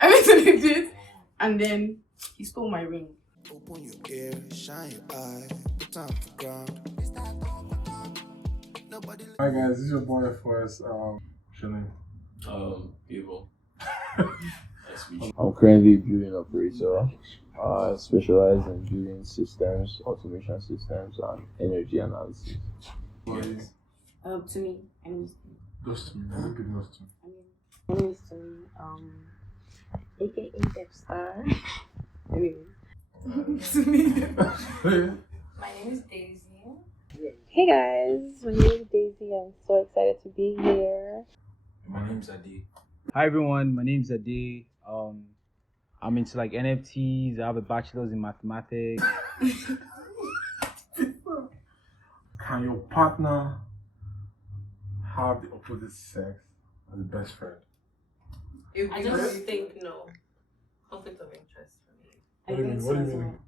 I went to the date, and then he stole my ring. Open your ear, shine your eye, put on the ground. Hi guys, this is your boy FOS. What's your name? Abel. I'm currently building operator. I specialize in building systems, automation systems, and energy analysis. Yes. Tunmi Insta. Those two. Look at those two. My name is Tunmi, aka Depstar. Anyway. My name is Daisy. Hey guys, my name is Daisy. I'm so excited to be here. My name's Ade. Hi everyone, my name is Ade. I'm into like NFTs. I have a bachelor's in mathematics. Can your partner have the opposite sex as a best friend? I just think no. Conflict of interest for me. What do you mean?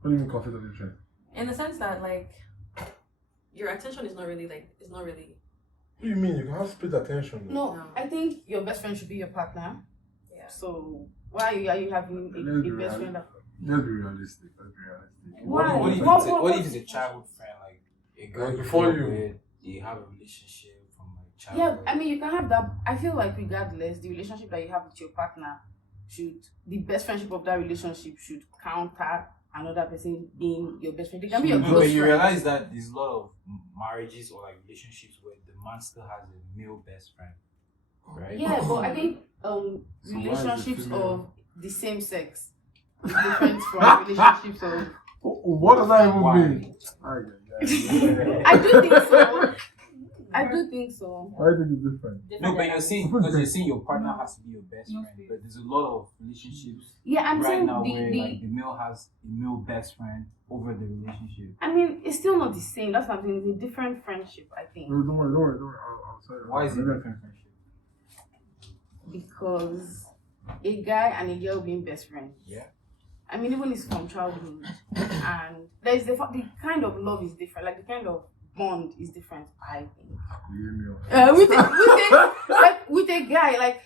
What do you mean conflict of interest? In the sense that like your attention is not really. What do you mean? You can have split attention. No, I think your best friend should be your partner. Yeah. So why are you having a best friend? Let's be realistic. Why? What if it's a childhood friend, like a girl Before you with, you have a relationship from like Yeah, childhood? I mean you can have that. I feel like regardless, the relationship that you have with your partner the best friendship of that relationship should counter another person being your best friend. They can be your No, close but you friend. realize that there's a lot of marriages or like relationships where the man still has a male best friend, right? Yeah, but I think why is it relationships female? of the same sex is different from relationships of. What does that even Why? mean? I do think so. I do think so. Why do you think it's different? No, but you're saying because you're saying your partner has to be your best friend, but there's a lot of relationships Yeah, I'm right saying now where the like the male has a male best friend over the relationship. I mean, it's still not the same. That's what I'm saying. It's a different friendship, I think. No, don't worry. I'll tell you. Why is it Maybe I different can- friendship? Because a guy and a girl being best friends. Yeah. I mean, even it's from childhood, and there's the kind of love is different. Like the kind of bond is different. I think. You hear me out. With a guy, like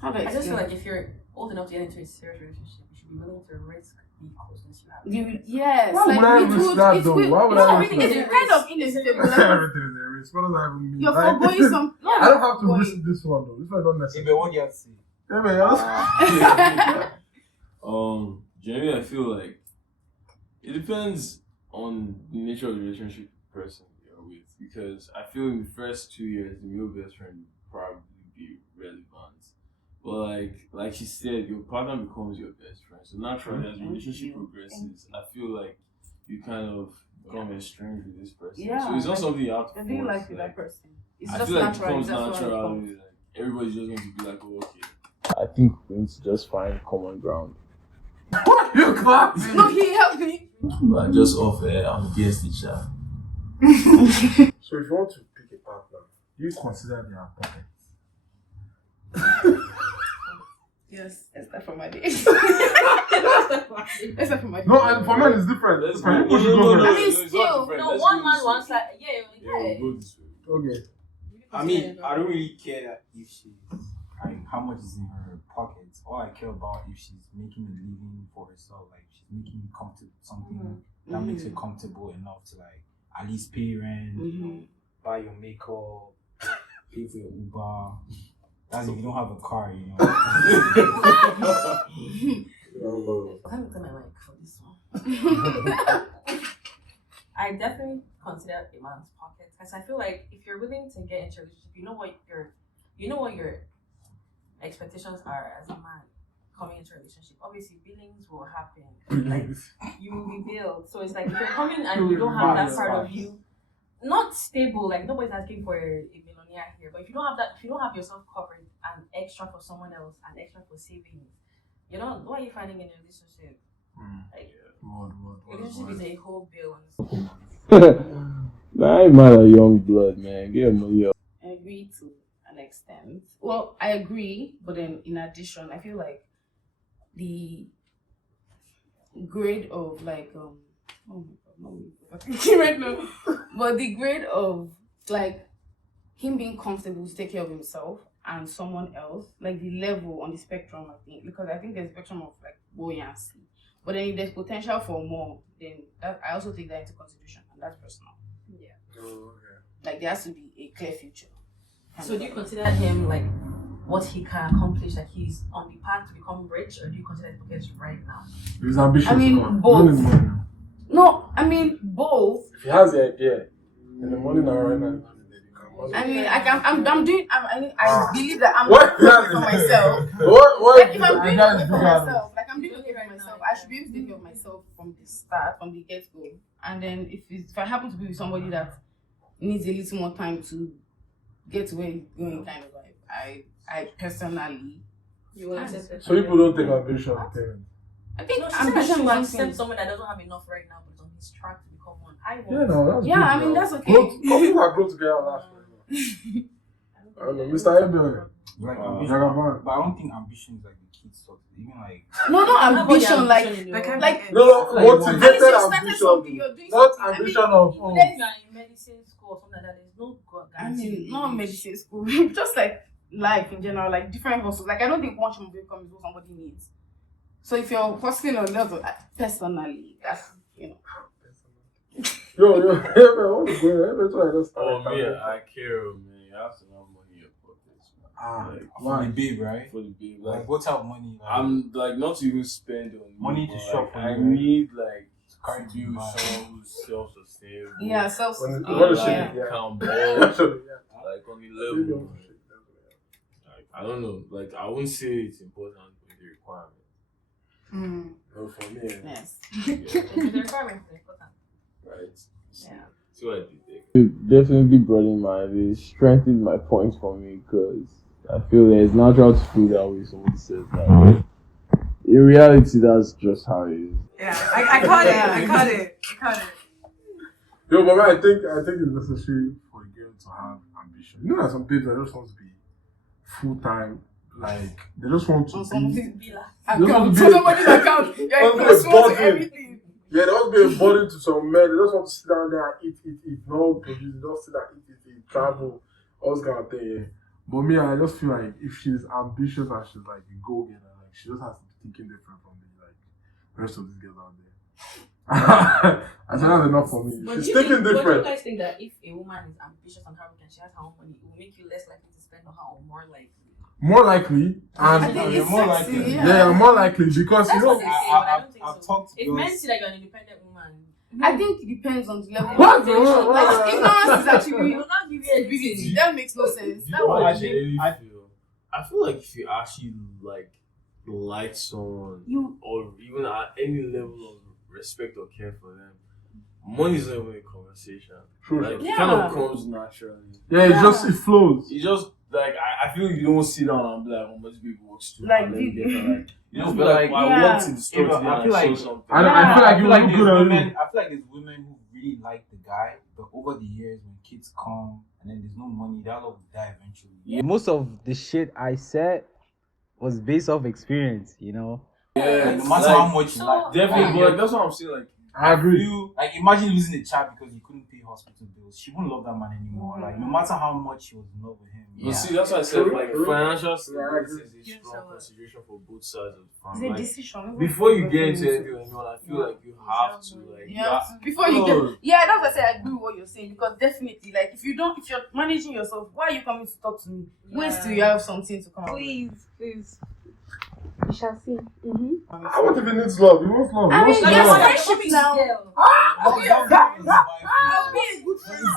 how do I I just feel explain? like if you're old enough to get into a serious relationship, you should be willing to risk the closeness you have. Yes. Why like, would I it risk would- that it though? will- Why would no, I risk it's that? kind of inevitable. Like, Everything is a risk. What does that even mean? you're Like, forgoing some. No, I don't have to you're risk this one though. This one don't necessarily. But what do you have to say? Yeah, man. Generally, I feel like it depends on the nature of the relationship person you're with, because I feel in the first 2 years, the male best friend would probably be relevant. But like she said, your partner becomes your best friend. So naturally, as the relationship progresses, I feel like you kind of become estranged with this person. Yeah, so it's not like, something you have to I do force. like with that person. It's I just feel like it natural. becomes That's what it natural. comes. Like, everybody's just going to be like, oh, okay. I think we need to just find common ground. You clapping? No, he helped me. But just off air, I'm a guest teacher. So if you want to pick a partner, do you consider their pockets? Yes, except for my day. Except for my day. No, and for men it's different. Let's For you, go. should go I first. mean, it's not still, different. No, Let's one go man, this one way. side. Yeah. Yeah, we'll go this way. Okay. I mean, I don't really care that if she's like how much is in her pockets. All I care about if she's making a living for herself, like she's making comfortable something that makes her comfortable enough to like at least pay rent, you know, buy your makeup, pay for your Uber. That's if you don't have a car, you know. Let me clear my mic for this one. I definitely consider a man's pocket because I feel like if you're willing to get into a relationship, you know what your expectations are as a man coming into a relationship. Obviously, feelings will happen. Like you will be built. So it's like if you're coming and you don't have that part of you, not stable. Like nobody's asking for a millionaire here, but if you don't have that, if you don't have yourself covered and extra for someone else and extra for savings, you know what are you finding in a relationship? Like relationship is a whole bill. Nah, I'm mad at young blood, man. Get money up. I agree to an extent. Well, I agree, but then in addition, I feel like the grade of like oh my god, no, I'm thinking right now. But the grade of like him being comfortable to take care of himself and someone else, like the level on the spectrum, I think, because I think there's a spectrum of like buoyancy, but then if there's potential for more, then that I also take that into consideration, and that's personal. Yeah. Oh, okay. Like there has to be a clear future. So do you consider him like what he can accomplish, like he's on the path to become rich, or do you consider his pockets right now? His ambition. I mean, to come. both. He don't need money now. No, I mean both. If he has the idea, in the morning now, right now, I mean, I'm doing. I believe that I'm What? doing it for myself. What? Like if I'm doing it for myself, like I'm doing it for myself, I should be able to take care of myself from the start, from the get go. And then if I happen to be with somebody that needs a little more time to get to where he's going, kind of like I personally. You will accept it. So people don't take ambition as parents. I think No, she said that ambition she is will one accept thing. someone that doesn't have enough right now, but is on his track to become one. I Yeah, won't. no, that's Yeah, good, I mean now. that's okay. People that grow together last forever. I don't know, Mr. Abel. Like Jagaban. but I don't think ambition is like the key stuff. Even like No, not ambition, like No, motivated at least you started ambition. something, you're doing Not something. ambition I mean, of. Even if you are in medicine school or something like that, there's no I guarantee. mean, not medicine school, just like life in general, like different hustles. Like I don't think one should income is what somebody needs. So if you're hustling on level, personally, that's Yo, what's going on? That's why I just started. Oh man, I care, man. You have to have money in your pockets, man. Like, for the babe, right? for the babe. Like what type of money? Like, I'm like not to even spend on Money me, to but, shop like, for I you, need like carry to do to buy. someone who's self-sustainable. yeah, self. When Yeah. what is Yeah. shit? Yeah. Calm ball, Actually, yeah. like on the level. Like I don't know. Like I wouldn't say it's important, but it's a requirement. No, for me. Yeah. Yes. Yeah, The requirements are important. right. Yeah. See what I did there. It definitely broadened it strengthened my points for me because I feel that it's natural to feel that way. Somebody says that. In reality, that's just how it is. Yeah, I caught it. I caught it. Yo, but I think it's necessary for a girl to have ambition. You know that some babes that just want to be full time, like they just want to be. Account. Somebody's account. Yeah, Don't you be a respond to burden. everything. Yeah, they want to be a burden to some men. They just want to sit down there and eat, no produce. They just sit down, eat, travel, all this kind of thing. Yeah. But me, I just feel like if she's ambitious and she's like a go-getter, like she just has to be thinking different from the rest of these girls out there. I think that's enough for me. But She's do you thinking think, but do you different. guys think that if a woman is ambitious and hardworking and she has her own money, it will make you less likely to spend on her or more likely? More likely, I and think you're it's more sexy. likely. yeah, more likely because That's you know. what they say, but I don't think I've so. talked to If girls. men see that you're an independent woman, I think it depends on the level What? of attention. Like ignorance is they actually will not give you stability. anything. That makes no sense. You That know what one. I genuinely feel? I feel like if you actually like someone You or even at any level of respect or care for them, money is not even a conversation. True. Like Yeah. it kind of comes naturally. Yeah, it flows. It just like I feel you don't sit down and be like, oh, much people works too Like, hard, let me get her, like you just be But, like, like, I yeah. worked in the store Yeah, today I and feel show like- something. I feel like I you feel look like good there's on women. you. I feel like there's women who really like the guy, but over the years when kids come and then there's no money, that love will die eventually. Most of the shit I said was based off experience, Like, no Yeah, matter how much you like, definitely, like, but that's what I'm saying. Like I agree. like imagine losing a child because you couldn't pay hospital bills. She wouldn't love that man anymore. Like no matter how much she was in love with him. But see, that's why I said like True. financial Yeah, I stability agree. is a strong consideration for both sides of the It's family. a Like, decision. before you get into anything, anyone, I feel like you have to like Yeah, before you Oh. get, yeah, that's why I say I agree with what you're saying because definitely, like, if you're managing yourself, why are you coming to talk to me? Wait till you have something to come up with. Please. We shall see. Mm-hmm. I want if he needs love. He wants love. He I wants mean, love. yes, Like, friendship now. girl. I'll be a friend. I'll be I'll a good friend. I'll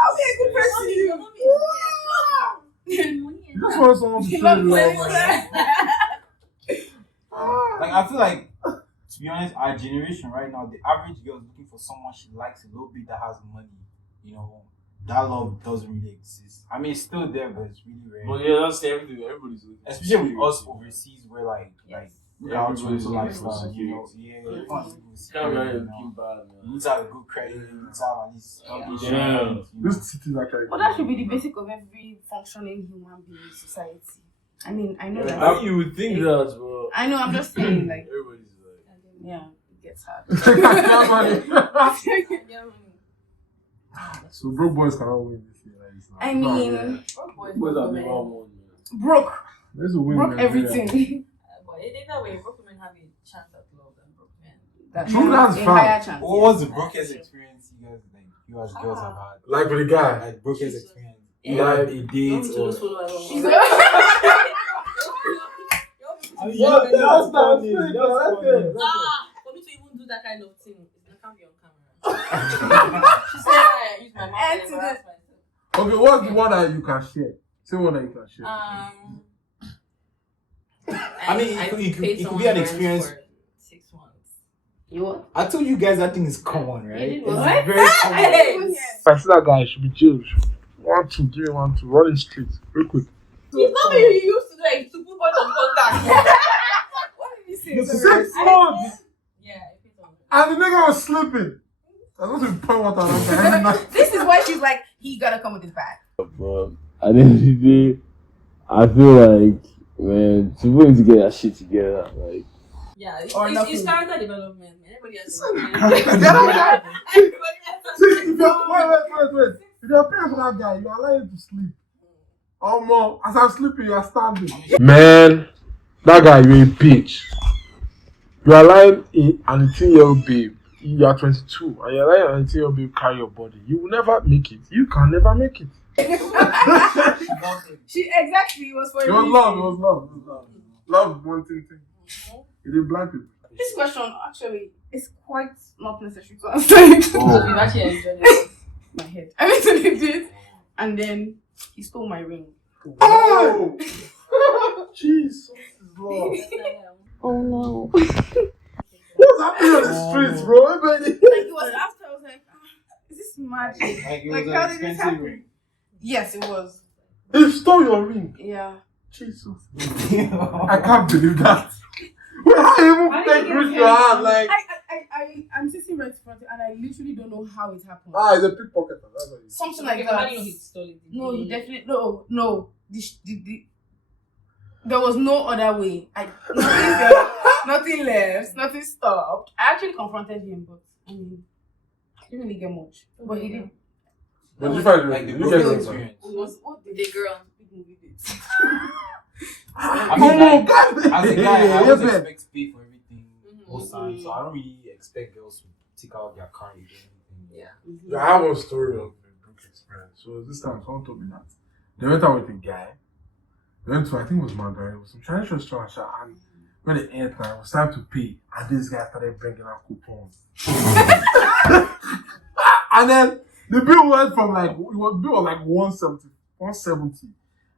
I'll be a good friend to you. You just want someone to show you love. Like I feel like, to be honest, our generation right now, the average girl is looking for someone she likes a little bit that has money. You know, that love doesn't really exist. I mean, it's still there, but it's really rare. But yeah, that's everything. Everybody's looking. for Especially with us security. overseas, where like look Yeah, out everybody's to looking for lifestyle. You know, security. yeah, everyone's looking for Can't security, marry you looking know. bad, You man. need to have a good credit. You need to have at least healthy Yeah. insurance, you know. This city is actually. But that should be the basic of every functioning human being in society. I mean, I know I that. mean, you would think that, but I know. I'm just saying, like, everybody's like, yeah, it gets hard. So broke boys cannot win this year. Like, this now. I mean, Broke boys, Boys broke have never women. won, man. broke. There's a win. Broke everything. But either way, broke women have a chance at love than broke men. True, that's a fine. higher chance. What was the brokest experience you guys like? You as girls have had? Like with the guy. Like brokest experience. Yeah. Like a You date want me to or. lose followers? She's I mean, What? That's not fair. For me to even do that kind of thing, it can't be on camera. She said I use my mouth And and to embarrass myself. Okay, what's the one that you can share? Say one that you can share. I mean, it could be someone an rent experience. for 6 months. You what? I told you guys that thing is common, right? did It's what? very common. If I see that guy, I should be jailed. 1, 2, 3, 1, 2. Running street. Real quick. It's not me you used to do like to put point of contact. What did you say? 6 months! Yeah, I paid someone. And the nigga was sleeping. I was going to point water on him every night. This is why she's like, he gotta come with his bag. But at the end of the day, I feel like, man, people need to get that shit together. Like, Yeah, Or nothing. it's character development. Everybody has See, if you're, wait. If you're paying for that guy, you allow him to sleep. Or more. As I'm sleeping, you're standing. Man, that guy, you're a bitch. You're allowing an 18-year-old babe. You are 22, and you're allowing an 18-year-old babe carry your body. You will never make it. You can never make it. She exactly was for It a was reason. love. It was love. It was love. Love wanting thing. You didn't blind people. This question actually is quite not necessary to answer it. So you've actually enjoyed it. My head. I literally did. And then he stole my ring. Oh! Jesus Lord. Oh no. What's happening on the streets, bro? Everybody. Like it was after I was like, is this magic? Like it Like was how an did this expensive happen? ring. Yes, it was. They stole your ring. Yeah. Jesus. I can't believe that. Wait, how you even take reach your hand? Like, I'm sitting right in front and I literally don't know how it happened. it's a pickpocket. That's what it is. Something Okay, like but how that. do you know he stole it? No, he definitely no. There was no other way. Nothing left, nothing stopped. I actually confronted him, but I mean, he didn't really get much. But he did. But you find Like the you brokest get it. experience. What did the girl? Big movie did. I mean, like, God. as a guy, I always expect to pay for everything most Mhm. times, so I don't really expect girls to take out their car and do anything. Yeah, I have a story of a book experience. So this time, someone told me that they went out with a guy. They went to, I think it was Mandarin, it was some Chinese restaurant, and when they ate, it was time to pay, and this guy started bringing out coupons. And then the bill went from like, bill was like 170,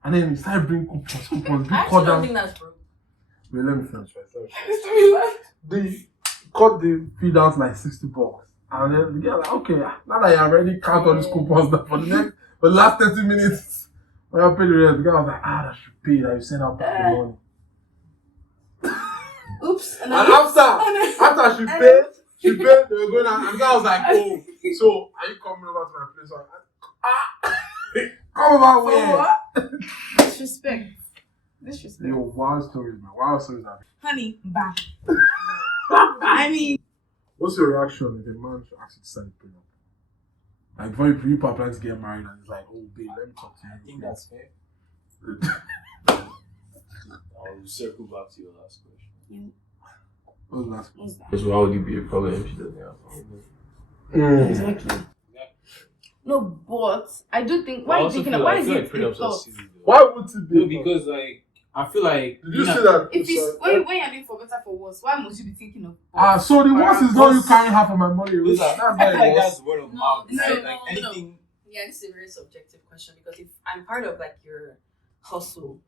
and then he started bringing coupons. I Bill actually cut don't down. think that's broke. Wait, let me finish first. They cut the fee down to like $60. And then the guy like, okay, now that you already count all these coupons now for the last 30 minutes, when I paid the rest, the guy was like, that should pay that you send out back the money. Oops. And after she paid, they were going out, and the guy was like, oh, so are you coming over to my place? So I was like, come over where? What? Disrespect. Yo, wild stories, man. Wild stories. Honey, back. I mean, what's your reaction if a man should actually sign a prenup? Like before you people are planning to get married and it's like, oh babe, let me talk to you. I think that's fair. I'll circle back to your last question. What's the last what's that? Because why would it be a problem if she doesn't have Exactly. No, but I do think. Why I are you also thinking? feel Why like- is I feel it like prenups are thought? silly, though. Why would it be? No, because like I feel like Did you see that? If it's when you're doing for better for worse, why must you be thinking of? So the worst is not you carrying half of my money away. That's I feel very like worse. that's word of mouth. No, Right? no, Like no. anything. Yeah, this is a very subjective question because if I'm part of like your hustle,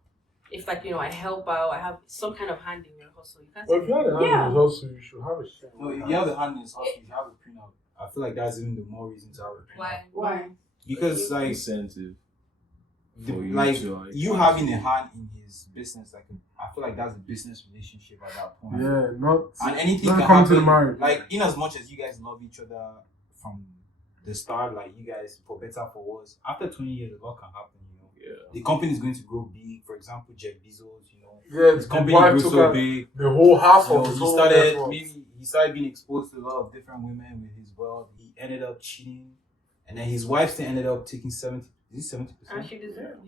if like I help out, I have some kind of hand in your hustle. You can't But say if you had a hand also, you should have a share. No, if you have the hand in his house, you have a prenup. I feel like that's even the more reason to have a prenup. why? Because like incentive. the, for you like to, like, you having a hand in his business, like I feel like that's a business relationship at that point. Yeah, not. And anything not can come to the happen. marriage. Like in as much as you guys love each other from the start, like you guys for better for worse. After 20 years, a lot can happen. Yeah. The company is going to grow big. For example, Jeff Bezos. Yeah, His the company wife grew took so out big. the whole half of his He whole started network. maybe he started being exposed to a lot of different women with his wealth. He ended up cheating, and then his wife still ended up taking 70. Is it 70%? And she deserved.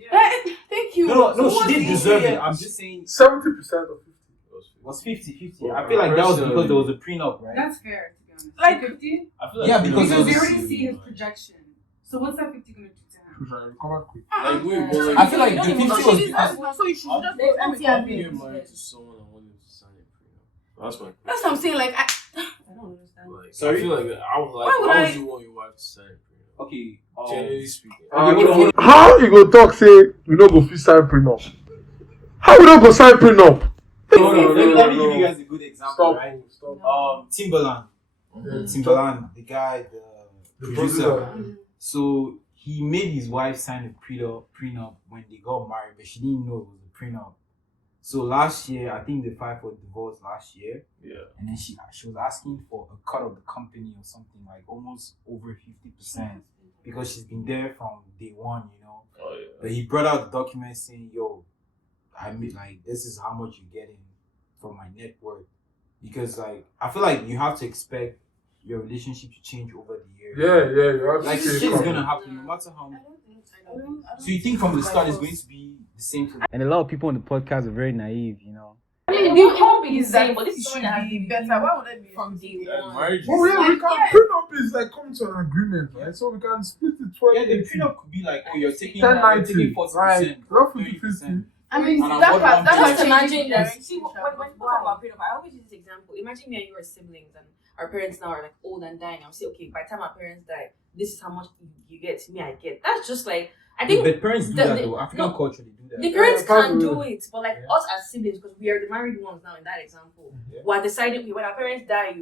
Thank you. No, So she what's didn't the deserve it. issue? I'm just saying 70% of 50. was 50-50. I feel like that was because there was a prenup, right? That's fair, to be honest. Like 50? I feel like Yeah, because Because there they was already see his projection. So what's that 50 going to do to him? Should I recover quick? like wait, but like I feel like the You don't 50 even was know So she because you should just There's go no empty how handed. do you get married to someone and want them to sign a prenup? That's my question. That's what I'm saying. Like, I don't understand. Like, Sorry? I feel like I would like. Why would Why I- would you want your wife to sign a prenup? okay. Generally speaking. How you go talk say we no go fit sign prenup? How we no go sign prenup? No, let me give you guys a good example, right? Stop. Timberland. Timberland, the guy, the producer. So he made his wife sign a prenup when they got married, but she didn't know it was a prenup. So last year, I think they filed for divorce last year. Yeah. And then she was asking for a cut of the company or something, like almost over 50%, because she's been there from day one, you know. Oh yeah. But he brought out the document saying, yo, I mean, like, this is how much you're getting from my net worth. Because, like, I feel like you have to expect your relationship to change over the years. Yeah, you have to Like, see it shit is coming. gonna happen no matter how much. I don't So you think from the start it's going to be the same for And a lot of people on the podcast are very naive, you know. I mean, The the hope hope is is that that but this it is should something that has be been better. Why would it be from day Yeah, one? marriage is Oh yeah, we Like, can yeah. prenup is like coming to an agreement, right? So we can split it 20. Yeah, the prenup could be like, oh, you're taking 10-90, 40%, right? Not 30%. 50-50. I mean, And that what part, one that person- has Just imagine changed that. the See, when relationship. people talk about prenup, I always use this example. Imagine me and you are siblings, and our parents now are like old and dying. I'm say, okay, by the time our parents die, this is how much you get. Me, I get. That's just like I think But parents do the- that the- though. African no, culture, they do that. the parents Yeah, can't do probably. it, but like Yeah. us as siblings, because we are the married ones now in that example, Yeah. we're deciding okay, when our parents die,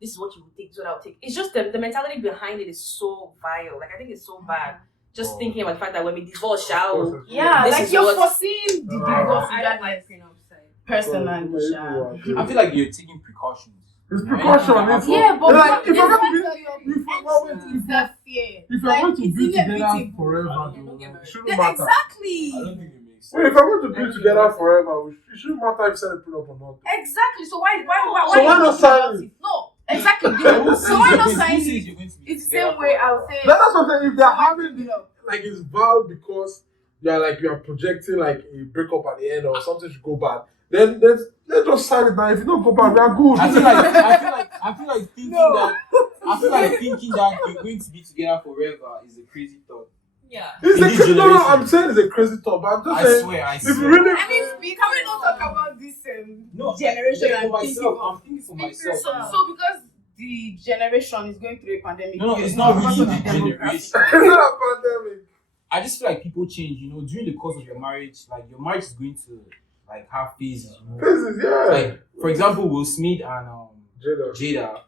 this is what you will take, this is what I'll take. It's just the mentality behind it is so vile. Like I think it's so bad. Just thinking about the fact that when we divorce, shall Yeah, This like is you're what- foreseeing the divorce I don't like prenup side. personally. Sha. I feel like you're taking precautions. It's You know, precaution. anything can It's happen. Yeah, but like, what- if you're the going to fact that be, you're if you're that fear. if you're Like, going to it's be together inevitable. forever, Yeah, though, don't get married. it shouldn't Yeah, matter. exactly. I don't think it makes sense. Well, if you're going to be together forever, it shouldn't matter if you sign a prenup or not. Exactly. So why So why not talking sign about it? No, exactly. Who So why not says sign you're it? going to be It's the together same way I forever? would say. That's what I'm saying. If they're having like it's valid because you are projecting like a breakup at the end or something should go bad, then let's just sign it now. If you don't go bad, we are good. I feel like thinking that you're going to be together forever is a crazy thought. Yeah. It's In a this crazy, no, generation. I'm saying it's a crazy thought, but I'm just I saying swear. if you really I mean, can we not talk about this No, generation for and myself. thinking of- I'm thinking for myself. So because the generation is going through a pandemic. No, it's not because really of the demographic. generation. it's not a pandemic. I just feel like people change, you know, during the course of your marriage. Like your marriage is going to like have phases, you know. Phases, yeah. Like for example, Will Smith and Jada. Jada,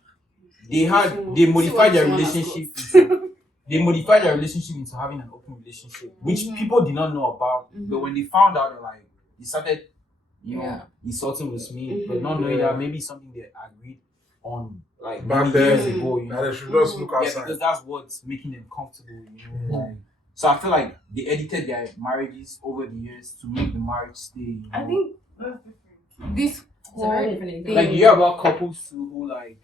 they modified their relationship. They modified their relationship into having an open relationship, which people did not know about. But when they found out, they started, you know, insulting Will Smith, but not knowing that maybe something they agreed on like Back many then, years ago, you and know. they should just look Yeah, outside. because that's what's making them comfortable, you know. Like, so I feel like they edited their marriages over the years to make the marriage stay. You know? I think this It's a very different thing. Like you hear about couples who like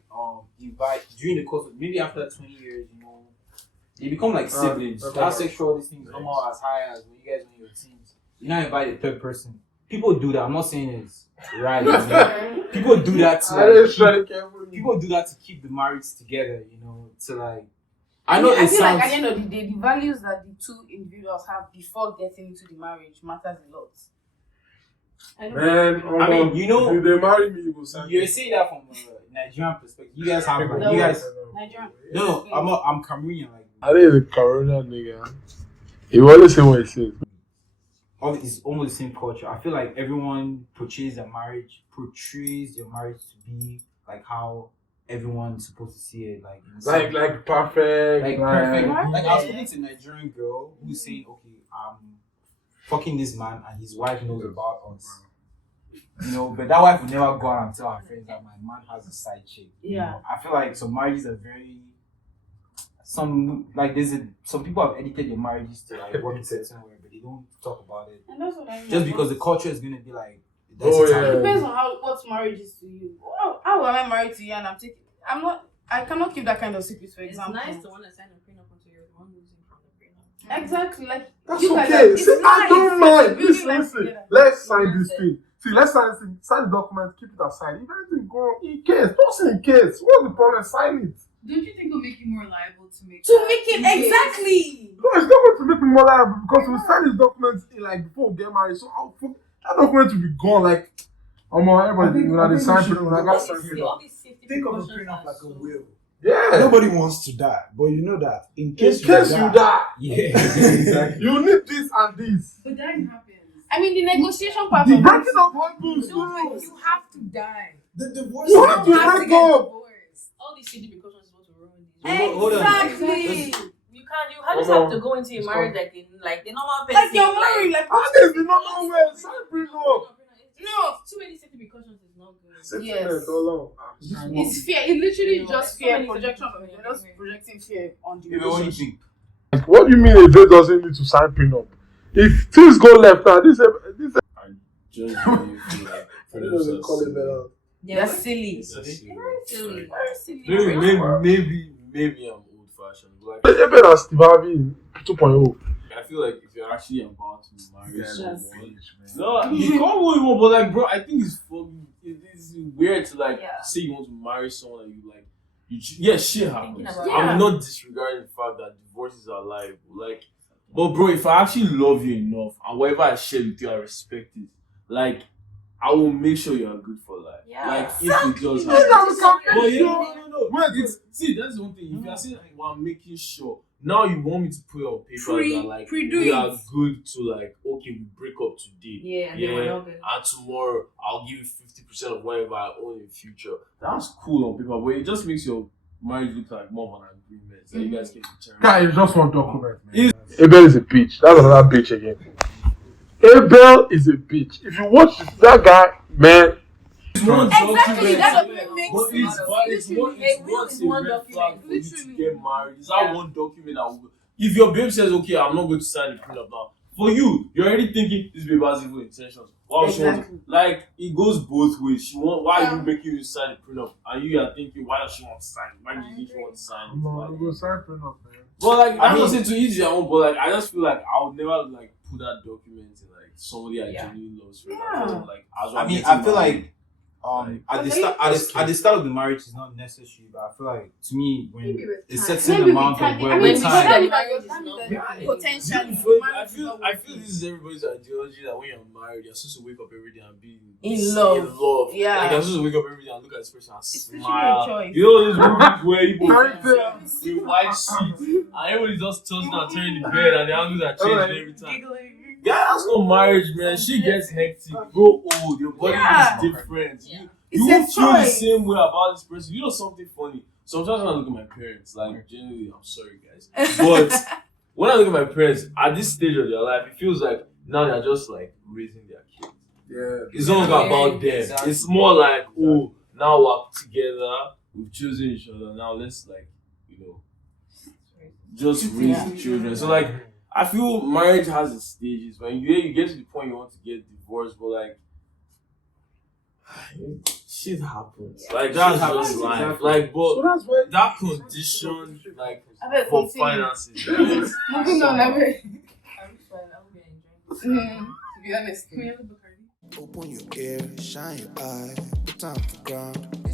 invite during the course of maybe after 20 years, you know, they become like siblings. okay. That sexual this thing is normal as high as when you guys on your teams. You now invite a third person. People do that. I'm not saying it's right. You know? People do that to I didn't like, try to carefully. people do that to keep the marriage together, you know, to like I know I it feel sounds like at the end of the day, the values that the two individuals have before getting into the marriage matters a lot. Man, I mean, you know, if they marry me, you go sign. you're saying that from a Nigerian perspective. You guys have like No, you guys Nigerian. no, I'm Cameroonian like I think it's a Corona nigga. He always say what he says. it's almost the same culture. I feel like everyone portrays their marriage to be like how everyone's supposed to see it, like in some- Like perfect. like perfect. Right. Like I was talking to a Nigerian girl who's saying, okay, I'm fucking this man and his wife knows about us. You know, but that wife would never go out and tell her friends that my man has a side chick. You Yeah. know? I feel like some marriages are very some people have edited their marriages to like work in certain way, but they don't talk about it. And that's what I mean. Just because the culture is gonna be like that's Oh, Italian. yeah. It depends on what marriage is to you. How am I married to you and I cannot keep that kind of secret, for It's example. nice to want to sign a prenup until you're the one losing from the prenup. Exactly, like That's you guys okay. are- it's See, I life. don't mind. Building Listen, life listen. together. Let's sign this thing. See, let's sign this thing. Sign the document, keep it aside. If anything go wrong, in case. Just in case. What's the problem? Sign it. Don't you think it'll make you more liable to make To that make it in case? exactly. No, it's not going to make me more liable because we sign these documents in, like before we get married. So that document will be gone. Like, everybody when they sign it, when I got signed it. All these safety Think of a precautions prenup are like a so- will. Yeah. Nobody wants to die, but you know that in In case, case you die, yeah, exactly. you need this and this. But dying happens. I mean, the negotiation part The of breaking it. up happens. No, but you have to die. The divorce. You have to You have to break get up. divorced. All these safety precautions is what will ruin these. Hold on. Exactly. You just have to go into a marriage like a normal person. Like you're married, like That is the normal way. Sign prenup. No, too many safety precautions is not good. Sentiment all along. it's fear. It literally No, just so fear many projection. things. You're just projecting fear on the Maybe what do you relationship. think? What do you mean a babe doesn't need to sign prenup? If things go left now, this I just really feel like prenups are silly. They're silly. It's a silly. Silly. Maybe I'm old fashioned. Like, Abel and Steve Harvey 2.0. I feel like if you're actually about to marry someone, Yes. no, you can't really want, but like, bro, I think it's fucking, it's weird to like Yeah. say you want to marry someone and you like, yeah, shit happens. about it. I'm not disregarding the fact that divorces are liable, like, but bro, if I actually love you enough and whatever I share with you, I respect it. Like, I will make sure you are good for life. Yeah. Like, if it does Yes, happen. I'm But yeah, sure. no. Wait, See, that's the one thing. If you're saying like, well, I'm making sure. Now you want me to put on paper that like Pre-do we it. are good to like, okay, we break up today. Yeah, and then we're not good. And tomorrow I'll give you 50% of whatever I own in future. That's cool on paper, but it just makes your marriage look like more of an agreement that you guys can determine. Guy, it's just one document, man. Abel is a bitch. That's another bitch again. Abel is a bitch. If you watch that guy, man. It's one Exactly, document. that doesn't make But it's sense. what's a one red document. flag for you to Literally. get married? Is that one document that will, if your babe says, okay, I'm not going to sign the prenup now, for you, you're already thinking this babe has evil intentions. Why would she want to, Exactly. like, it goes both ways. Why are you making you sign the prenup? And you are thinking, why does she want to sign? Why do you think she want to sign? I'm going to sign prenup, man. But like, I I'm mean- not saying to each their own, but like, I just feel like I would never like put that document in like somebody I genuinely love. Yeah. Like, as I I'm mean, getting I feel married. like at the start of the marriage is not necessary, but I feel like to me when Maybe with a time. certain Maybe amount with time. of I where mean, with we time. said Marriage is that not potentially. I feel this is everybody's ideology that when you're married, you're supposed to wake up every day and be In love. Yeah. Like you're supposed to wake up every day and look at this person and Especially smile. your choice. You know those movies where you Yeah. with white sheets and everybody just tossing and turning the bed and the angles are changing every time. Yeah, that's not marriage, man. She gets hectic. You grow old. Your body Yeah. is different. Yeah. You It's a won't feel the choice. same way about this person. You know something funny? Sometimes when I look at my parents, like generally, I'm sorry guys, but when I look at my parents at this stage of their life, it feels like now they're just like raising their kids. Yeah. It's not about them. Exactly. It's more like, oh, now we're together, we've chosen each other. Now let's like, you know, just raise the children. So like, I feel marriage has its stages. When you get to the point you want to get divorced, but like, shit happens. Like that's just life. Exactly. Like, but So that's why that condition, like I bet for continue. finances, right? Moving on, I bet. I'm fine. I will be enjoying this. To be honest. Can we have a Bacardi? Open your ear, shine your eye, put on the ground.